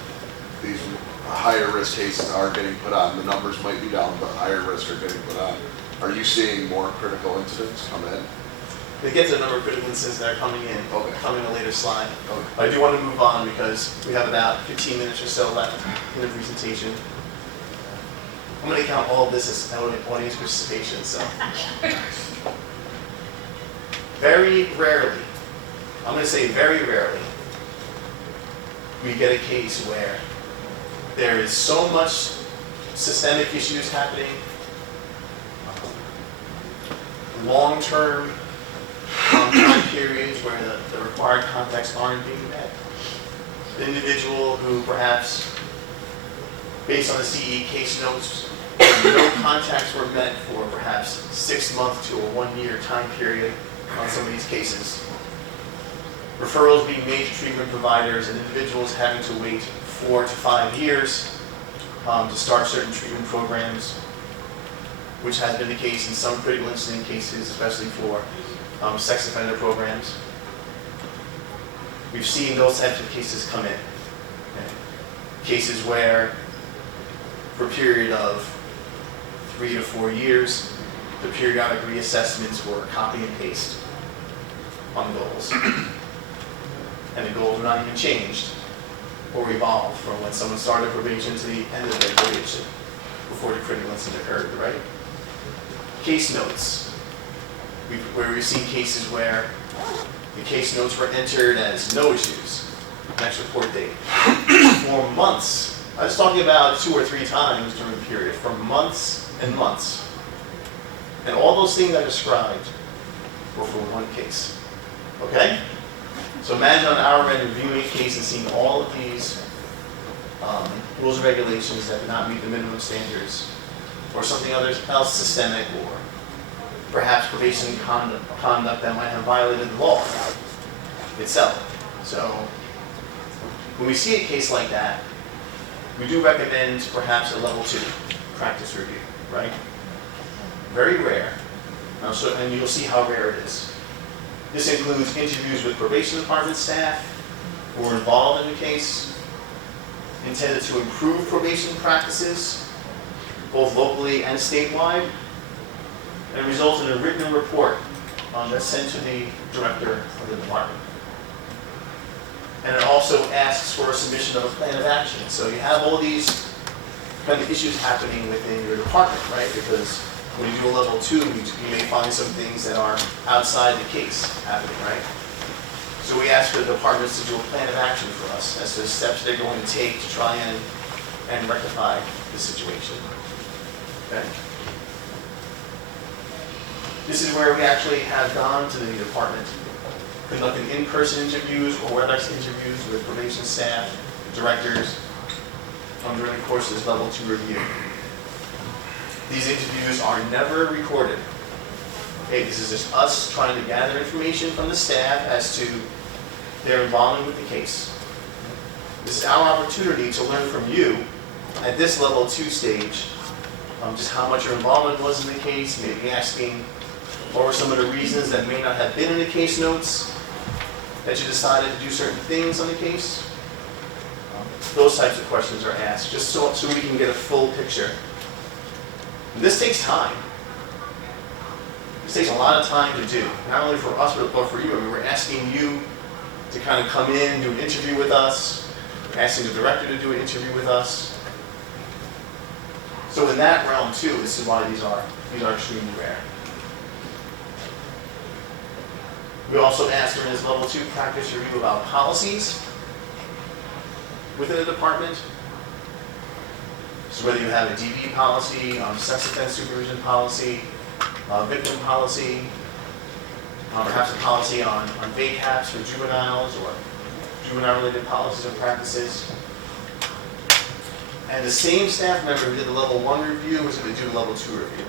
these higher risk cases are getting put on? The numbers might be down, but higher risk are getting put on. Are you seeing more critical incidents come in? They get to the number of critical incidents that are coming in, coming in a later slide. Okay. But I do want to move on because we have about 15 minutes or so left in the presentation. I'm going to count all of this as audience participation, so. Very rarely, I'm going to say very rarely, we get a case where there is so much systemic issues happening, long-term time periods where the required contacts aren't being met. The individual who perhaps, based on the CE case notes, no contacts were met for perhaps 6 months to a 1 year time period on some of these cases. Referrals being made to treatment providers and individuals having to wait 4 to 5 years to start certain treatment programs, which has been the case in some critical incident cases, especially for sex offender programs. We've seen those types of cases come in. Okay? Cases where, for a period of 3 to 4 years, the periodic reassessments were copy and paste on goals. And the goals were not even changed or evolved from when someone started probation to the end of their probation before the critical incident occurred, right? Case notes, where we've seen cases where the case notes were entered as no issues, next report date, for months. I was talking about 2 or 3 times during the period, for months and months. And all those things I described were for one case, okay? So imagine on our end reviewing a case and seeing all of these rules and regulations that do not meet the minimum standards, or something else systemic, or perhaps probation conduct that might have violated the law itself. So when we see a case like that, we do recommend perhaps a level 2 practice review, right? Very rare, and you'll see how rare it is. This includes interviews with probation department staff who are involved in the case, intended to improve probation practices, both locally and statewide, and results in a written report that's sent to the director of the department. And it also asks for a submission of a plan of action. So you have all these kind of issues happening within your department, right? Because when you do a level 2, you may find some things that are outside the case happening, right? So we ask for the departments to do a plan of action for us as to the steps they're going to take to try and rectify the situation. Okay? This is where we actually have gone to the department, conducting in-person interviews or WebEx interviews with probation staff, directors, during the course of this level 2 review. These interviews are never recorded. Okay, this is just us trying to gather information from the staff as to their involvement with the case. This is our opportunity to learn from you at this level 2 stage, just how much your involvement was in the case, maybe asking what were some of the reasons that may not have been in the case notes that you decided to do certain things on the case. Those types of questions are asked, just so we can get a full picture. And this takes time. This takes a lot of time to do, not only for us, but for you. I mean, we're asking you to kind of come in, do an interview with us. We're asking the director to do an interview with us. So in that realm too, this is why these are extremely rare. We also asked during this level 2 practice review about policies within a department. So whether you have a DV policy, sex offense supervision policy, victim policy, perhaps a policy on VACAPs for juveniles or juvenile-related policies and practices. And the same staff member who did the level 1 review was going to do the level 2 review.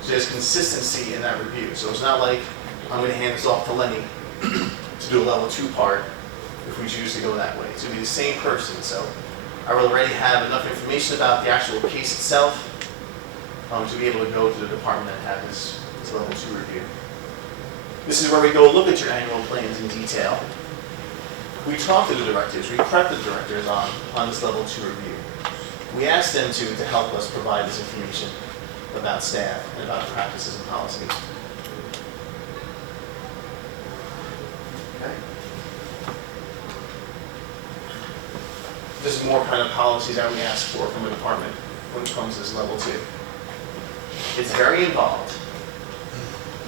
So there's consistency in that review. So it's not like I'm going to hand this off to Lenny to do a level 2 part if we choose to go that way. It's going to be the same person. So I will already have enough information about the actual case itself to be able to go to the department and have this level 2 review. This is where we go look at your annual plans in detail. We talk to the directors, we prep the directors on this level 2 review. We ask them to help us provide this information about staff and about practices and policies. Okay. This is more kind of policies that we ask for from a department when it comes to this level 2. It's very involved.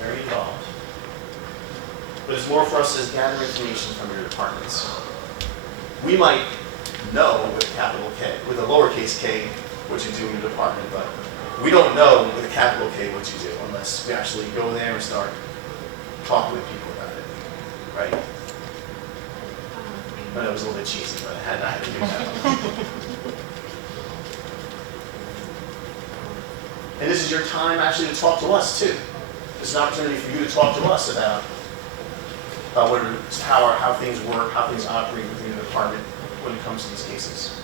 Very involved. But it's more for us to gather information from your departments. We might know with a capital K, with a lowercase k, what you do in your department, but we don't know with a capital K what you do unless we actually go there and start talking with people about it, right? I know it was a little bit cheesy, but I had to do that. And this is your time actually to talk to us too. It's an opportunity for you to talk to us about how things work, how things operate within the department when it comes to these cases.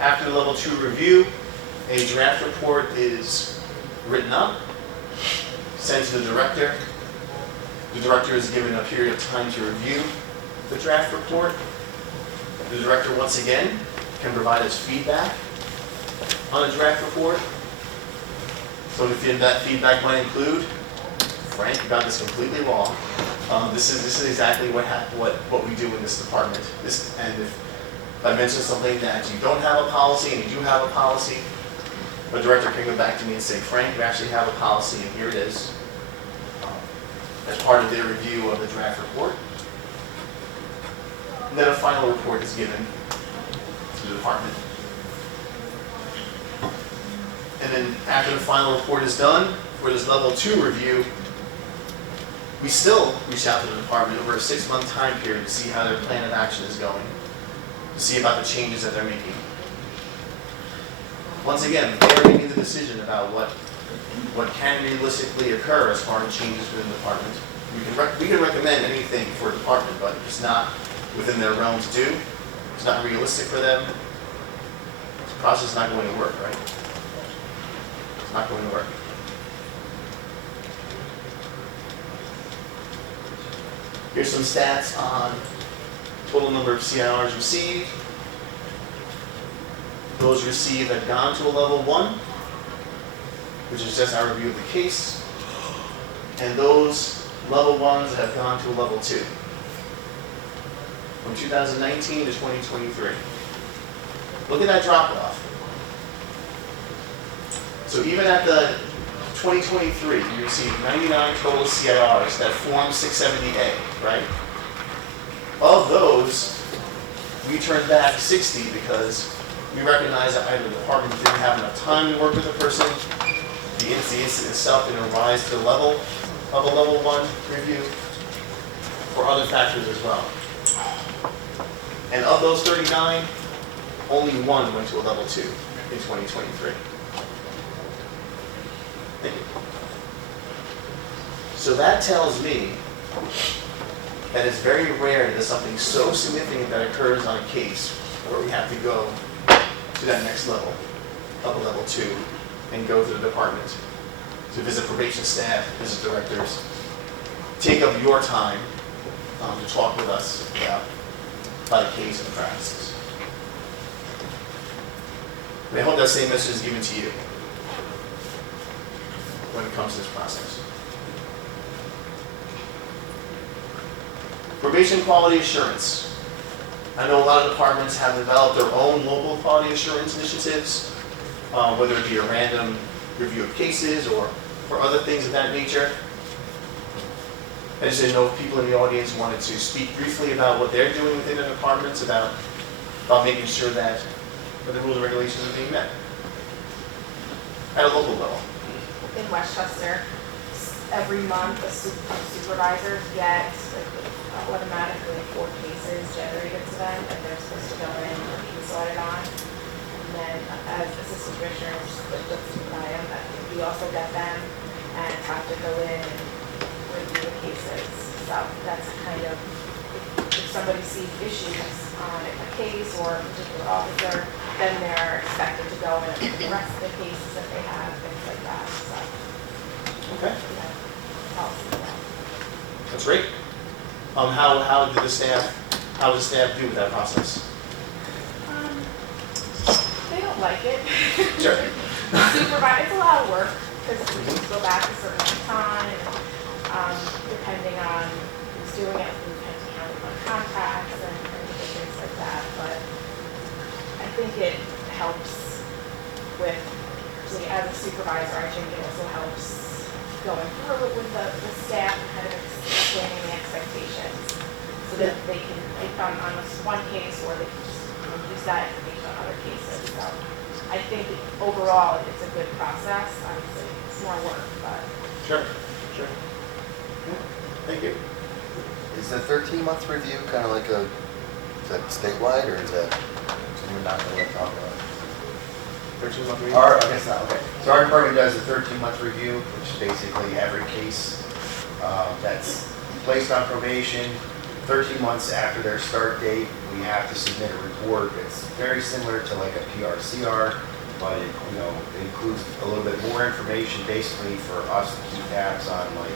After the level 2 review, a draft report is written up, sent to the director. The director is given a period of time to review the draft report. The director, once again, can provide us feedback on a draft report. So that feedback might include, Frank, you got this completely wrong. This is exactly what we do in this department. And if I mention something that you don't have a policy and you do have a policy, the director can go back to me and say, Frank, you actually have a policy and here it is. As part of their review of the draft report. And then a final report is given to the department. And then after the final report is done, for this level 2 review, we still reach out to the department over a 6-month time period to see how their plan of action is going, to see about the changes that they're making. Once again, they're making the decision about what can realistically occur as far as changes within the department. We can recommend anything for a department, but if it's not within their realm to do, it's not realistic for them, the process is not going to work, right? It's not going to work. Here's some stats on total number of CIRs received. Those received have gone to a level 1, which is just our review of the case. And those level 1s have gone to a level 2. From 2019 to 2023. Look at that drop off. So even at the 2023, you received 99 total CIRs that form 670A, right? Of those, we turned back 60 because we recognized that either the department didn't have enough time to work with the person, the incident itself didn't rise to the level of a level 1 review, or other factors as well. And of those 39, only 1 went to a level 2 in 2023. Thank you. So that tells me that it's very rare that something so significant that occurs on a case where we have to go to that next level, of a level 2, and go to the department to visit probation staff, visit directors, take up your time to talk with us about a case and practices. And I hope that same message is given to you. when it comes to this process. Probation quality assurance. I know a lot of departments have developed their own local quality assurance initiatives, whether it be a random review of cases or other things of that nature. I just didn't know if people in the audience wanted to speak briefly about what they're doing within their departments about making sure that the rules and regulations are being met at a local level. In Westchester, every month supervisors get automatically 4 cases generated to them that they're supposed to go in and be sorted on. And then as assistant commissioners, we also get them and have to go in and review the cases. So that's kind of, if somebody sees issues on a case or a particular officer, then they're expected to go in and look at the rest of the cases that they have, things like that. So, Okay, yeah, policy, yeah. that's great. How does the staff do with that process? They don't like it. Sure. Supervise, it's a lot of work because we need to go back a certain amount of time. Depending on who's doing it, we tend to count on contacts and different things like that. But I think it helps with, as a supervisor, I think it also helps going through it with the staff and kind of explaining the expectations so that they can, if on this one case, or they can just use that information on other cases. So I think overall it's a good process. Obviously, it's more work, but. Sure. Thank you. Is the 13-month review kind of like is that statewide, or is that something we're not going to talk about? 13-month review? I guess not, okay. So our department does a 13-month review, which is basically every case that's placed on probation, 13 months after their start date, we have to submit a report. It's very similar to like a PRCR, but it, it includes a little bit more information basically for us to keep tabs on, like,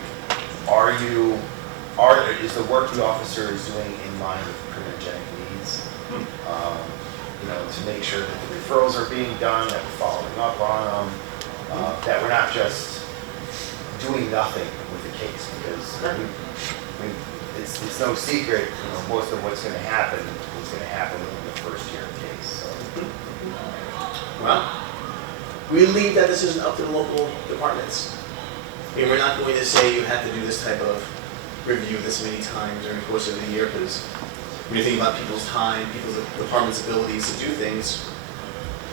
is the work the officer is doing in line with criminogenic needs? To make sure that the referrals are being done, that we're following up on them, that we're not just doing nothing with the case, because it's no secret, most of what's going to happen is going to happen within the first year of the case. So. Well, we leave that decision up to the local departments. I mean, we're not going to say you have to do this type of review this many times during the course of the year, because when you think about people's time, people's department's abilities to do things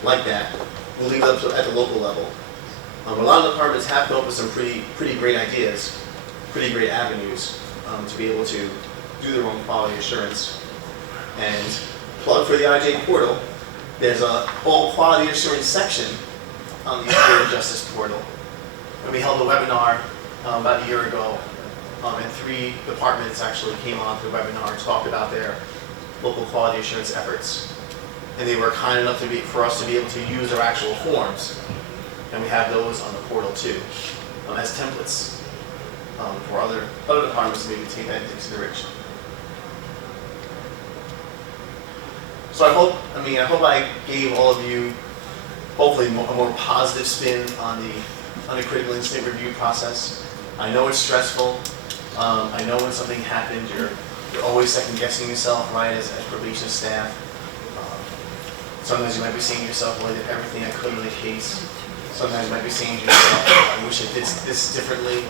like that, we'll leave it up at the local level. A lot of departments have come up with some pretty great ideas, pretty great avenues to be able to do their own quality assurance. And plug for the IJ portal, there's a whole quality assurance section on the Integrated Justice portal. And we held a webinar about a year ago, and 3 departments actually came on to the webinar and talked about their local quality assurance efforts. And they were kind enough for us to be able to use our actual forms. And we have those on the portal too, as templates for other departments to maybe take that into consideration. So I hope I gave all of you hopefully a more positive spin on the critical incident review process. I know it's stressful. I know when something happens, you're always second guessing yourself, right, as probation staff. Sometimes you might be saying to yourself, well, I did everything I could in the case. Sometimes you might be saying to yourself, I wish I did this differently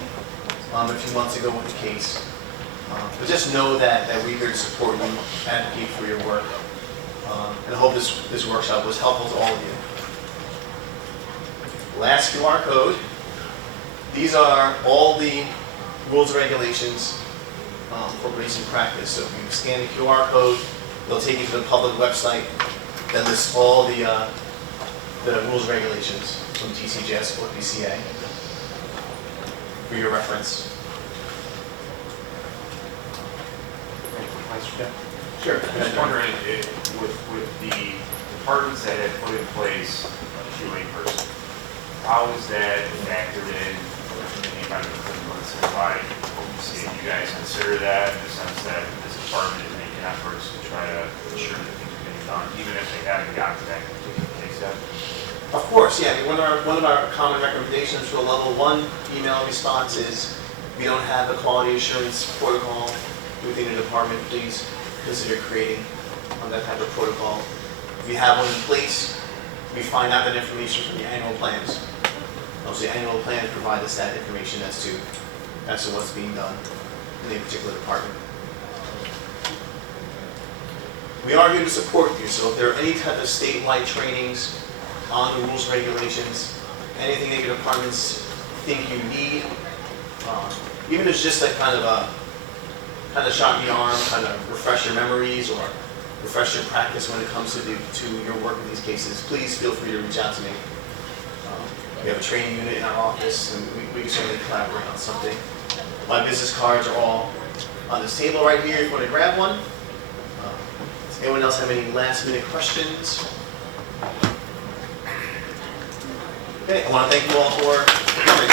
a few months ago with the case. But just know that we're here to support you, advocate for your work. And I hope this workshop was helpful to all of you. Last QR code. These are all the rules and regulations for probation practice. So if you scan the QR code, they'll take you to the public website that lists all the rules and regulations from DCJS or PCA for your reference. Sure. I'm just wondering if with the departments that have put in place a QA person, how is that factored in any kind of equivalent certified OPC? Do you guys consider that in the sense that this department is making efforts to try to ensure that things are getting done, even if they haven't gotten to that particular case yet? Of course, yeah. I mean, one of our common recommendations for a level 1 email response is we don't have a quality assurance protocol within the department. Please consider creating that type of protocol. If we have one in place, we find out that information from the annual plans. Also, the annual plans provide us that information as to what's being done in a particular department. We are here to support you, so if there are any type of statewide trainings on the rules, regulations, anything that your departments think you need, even if it's just like kind of shot in the arm, kind of refresh your memories or refresh your practice when it comes to your work in these cases, please feel free to reach out to me. We have a training unit in our office, and we can certainly collaborate on something. My business cards are all on this table right here if you want to grab one. Does anyone else have any last minute questions? Okay, I want to thank you all for coming.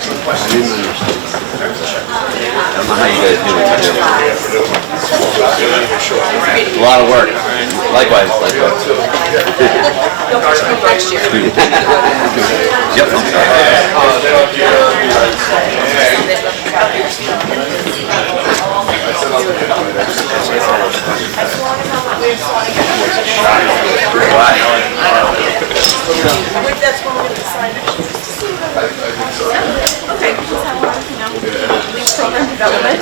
Some questions? I don't know how you guys do it. A lot of work. Likewise. Yep. That's when we decided. Okay, program development.